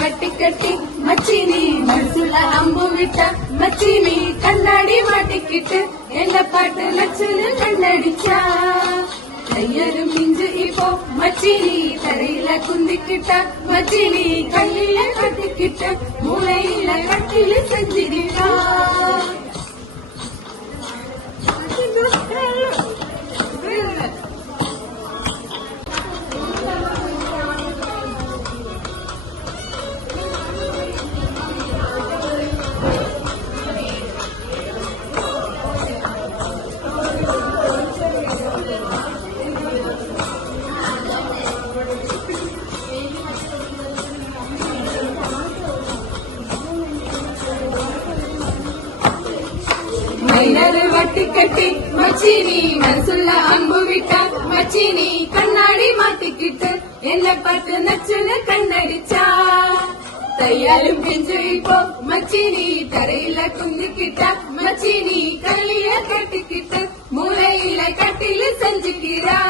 கட்டி கட்டி மச்சினி மனசுல அம்பு விட்ட மச்சினி கண்ணாடி மாட்டிக்கிட்டு என்ன பாட்டு நச்சுன்னு கண்ணடிச்சா கையரும் மிஞ்சு இப்போ மச்சினி தரையில குந்திக்கிட்ட மச்சினி கையில கட்டிக்கிட்ட மூளையில கட்டில செஞ்சுக்கிட்டா வட்டி கட்டி மச்சினி மனசுள்ள அம்பு விட்டா மச்சினி கண்ணாடி மாட்டிக்கிட்டு என்ன பார்த்து நச்சுன்னு கண்ணடிச்சா தையாலும் பிஞ்சு இப்போ மச்சினி தரையில குந்திக்கிட்டா மச்சினி கையில கட்டிக்கிட்டு மூளையில கட்டில செஞ்சுக்கிறா